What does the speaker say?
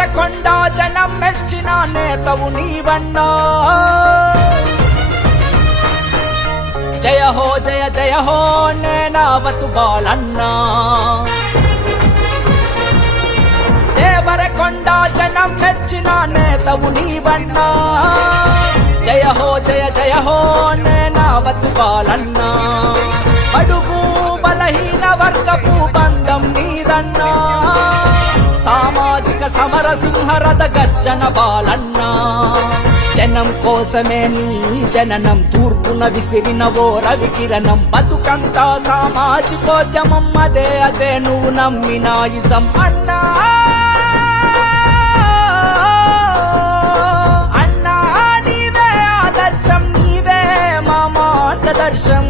దేవరకొండ జనం మెచ్చిన నేతవు నీవన్నా. జయ హో జయ జయ హో నేనావతు బాలన్నా. దేవరకొండ జనం మెచ్చిన నేతవు నీవన్నా. జయ హో జయ జయ హో నేనావతు బాలన్నా. అడుగు బలహీన వర్గపు బంధం నీదన్నా. సామాజిక సమర సింహరథ గర్జన బాలన్నా. జనం కోసమే నీ జననం తూర్పున విసిరిన ఓ రవికిరణం. బతుకంతా సామాజికోద్యమం అదే అదే నువ్వు నమ్మిన ఇజం అన్నా. అన్నా నీవే ఆదర్శం నీవే మా మార్గదర్శం.